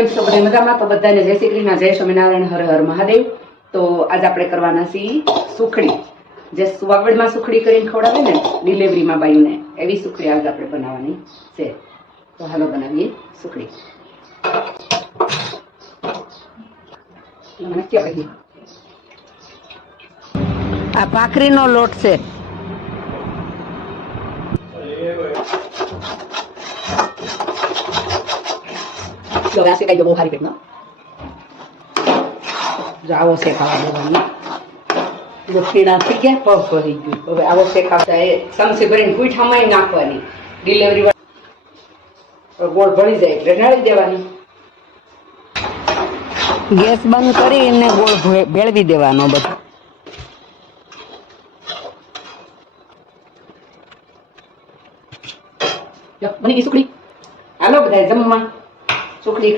તો બધા મજામાં તો બધાને જય શ્રી કૃષ્ણ, જય સ્વામિનારાયણ, હર હર મહાદેવ. તો આજ આપણે કરવાના છીએ સુખડી, જે સુવાગડમાં સુખડી કરીને ખવડાવે ને ડિલિવરીમાં બાયુને, એવી સુખડી આજ આપણે બનાવવાની છે. તો હાલો બનાવીએ સુખડી. આ ભાખરીનો લોટ છે. જો આ શેકાઈ ગયો બહુ સારી પેટનો. જો આવો શેકાવા દેવાનો. જો ખીણા થઈ ગયા, પગ ભરી ગયું. હવે આવો શેકાવતા એ સમસી ભરીને પૂંઠામાં નાખવાની. ડિલિવરી ગોળ ભળી જાય એટલે ઢાળી દેવાની. ગેસ બંધ કરીને ગોળ ભેળવી દેવાનો બધો. બની ગઈ સુખડી. હાલો બધા જમવા. સુખડી